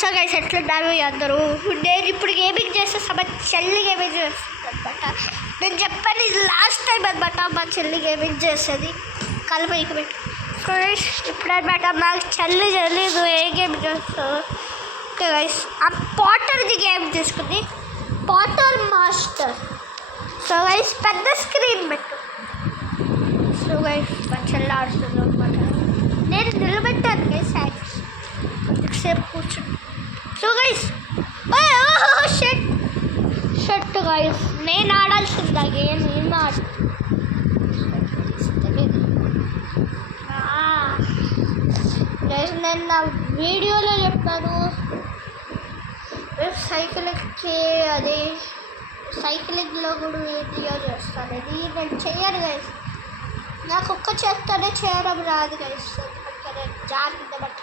So guys ఎట్లున్నారు అందరూ? నేను ఇప్పుడు గేమింగ్ చేస్తే మా చెల్లి గేమింగ్ చేస్తుంది అనమాట. నేను చెప్పాను ఇది లాస్ట్ టైం అనమాట మా చెల్లి గేమింగ్ చేస్తుంది. కలపైకి పెట్టి ఇప్పుడు అనమాట మా చెల్లి తెలియదు ఏ గేమ్ చేస్తావు. ఓకే గైస్ ఆ పాటర్ది గేమ్ తీసుకుంది, పాటర్ మాస్టర్. సో గైస్ పెద్ద స్క్రీన్ పెట్టు. సో గైస్ మా చెల్లి ఆడుతుంది అనమాట. నేను నిలబెట్టాను గైస్ కొద్దిసేపు కూర్చుని. సో గైస్ షట్ గైస్ నేను ఆడాల్సిందా గేమ్? నేను నేను నా వీడియోలో చెప్పాను రేపు సైకిల్ ఎక్కి అది సైక్లింగ్లో కూడా వీడియో చేస్తాను. అది నేను చేయను గైస్, నాకు ఒక్క చేత్తోనే చేయడం రాదు గైస్. ఎందుకంటే నేను జాగ్రత్త బట్ట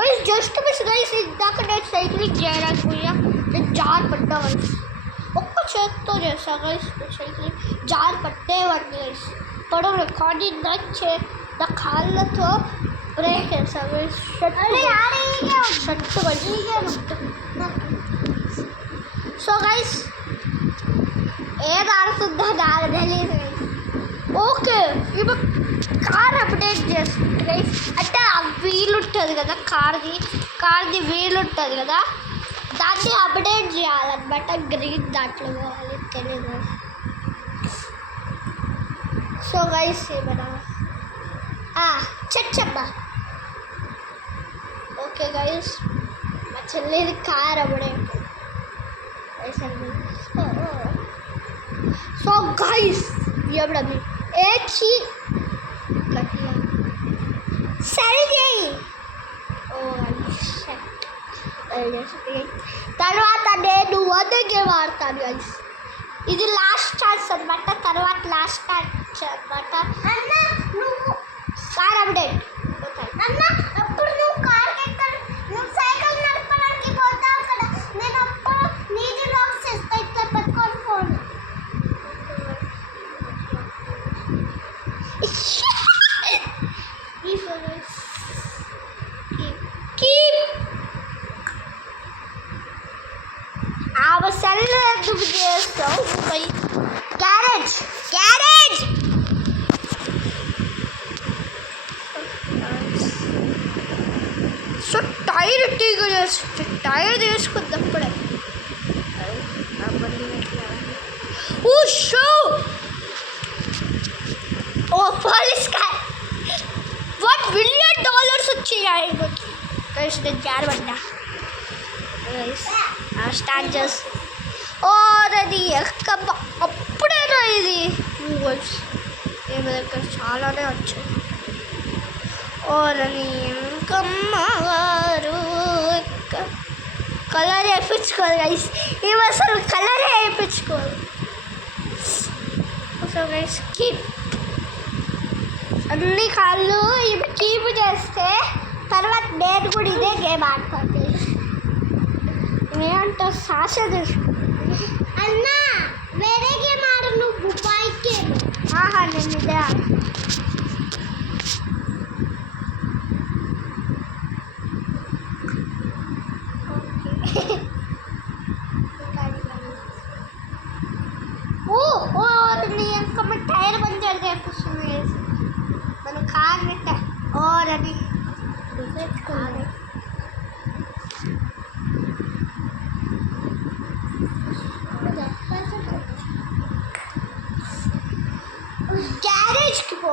గైస్ జస్ట్ మిస్ గైస్. ఇందాక నేను సైక్లింగ్ చేయడానికి పోయా, నేను జార్ పడ్డా గైస్. ఒక్క చేతితో చేస్తాను గైస్ సైక్లింగ్, జార్ పట్టేవాడిని గైస్. పడవ కానీ నా కాళ్ళతో బ్రేక్ వేస్తాను గైస్. సో గైస్ ఏది ఆడుతుందో నాకు తెలియదు గైస్. ఓకే ఇప్పుడు కార్ అప్డేట్ చేస్తుంది గైస్. అంటే ఆ వీల్ ఉంటుంది కదా, కార్ది వీల్ ఉంటుంది కదా, దాన్ని అప్డేట్ చేయాలన్నమాట. గ్రీన్ దాంట్లో పోవాలి, తెలియదు. సో గైస్ ఏమన్నా చెప్పా. ఓకే గైస్ మా చెల్లిది కార్ అప్డేట్. సో గైస్ ఎవడది ఏచి గట్టిగా సరిగే. తర్వాత నేను అదే గేమ్ ఆడతాను గైస్. ఇది లాస్ట్ ఛాన్స్ అనమాట. తర్వాత లాస్ట్ ఛాన్స్ అనమాట. నువ్వు కార్ అప్డేట్ అప్పుడు నువ్వు కార్ నువ్వు సైకిల్ నడపడానికి పోతావు కదా, నేను అప్పుడు నీది లాక్ చేస్తా. ఇట్లా పట్టుకొని ఫోన్ సెల్ ఎందుకు చేస్తావు? గ్యారేజ్ సో టైర్ టీగా చేస్తే టైర్ తీసుకుందప్పుడే. ఓ పోలీస్ కార్. $1 billion వచ్చాయి గైస్. నేను జారబడ్డా స్టార్ట్ చేస్తా. అది ఎక్కమ్మ అప్పుడేనా ఇది ఏమి దగ్గర చాలానే వచ్చాయి. ఓరని ఇంకమ్మ గారు కలర్ వేయించుకోవాలి గైస్. ఇవి అసలు కలరే వేయించుకోవాలి. సో గైస్ కీప్ అన్ని కాళ్ళు ఇవి కీప్ చేస్తే తర్వాత నేను కూడా ఇదే గేమ్ ఆడతాను. ఏమంటావు? సాస అన్నా వేరే గేమ్ ఆడు నువ్వు, బైక్ గేమ్. నేను ఇదే ఆడు. టైర్ పంచర్ చేపిస్తుంది మన కార్ పెట్ట. అది గ్యారేజ్కి పో.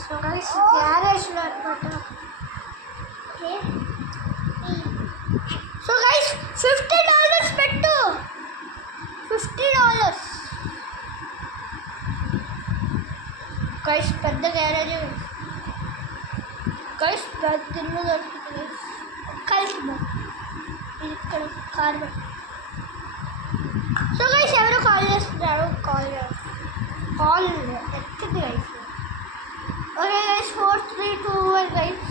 సో గైస్ గ్యారేజ్లో అనమాట. సో గైస్ $50 పెట్టు. $50 గైస్. పెద్ద గ్యారేజ్ గైస్. పెద్ద ఇల్లు దొరుకుతుంది కలిసి ఇక్కడ కార్ పెట్టి. సో గైస్ ఎవరో కాల్ చేస్తున్నారు, కాల్ ఎత్తింది guys. Okay guys 4 3 2 1 guys.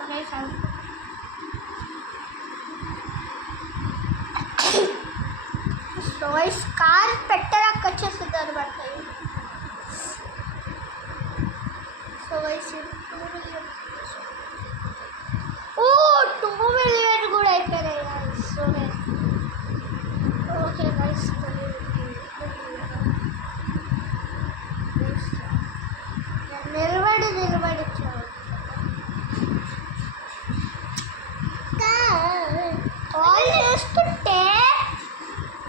Okay sir so guys car పెట్టడానికి వచ్చేస్తుంది అనమాట. సో గైస్ ఓ 2 మిలియన్ కూడా అయిపోయినాయి guys. సో ఓకే గైస్, నిలబడి కాల్ చేస్తుంటే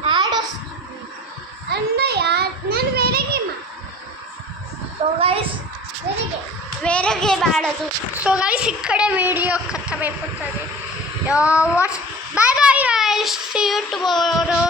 యాడ్ వస్తుంది అన్నయ్య. నేను వేరే గేమ్. సో గైస్ వేరే గేమ్ ఆడదు. సో గైస్ ఇక్కడే వీడియో ఖతం అయిపోతుంది. What's bye bye guys, see you tomorrow.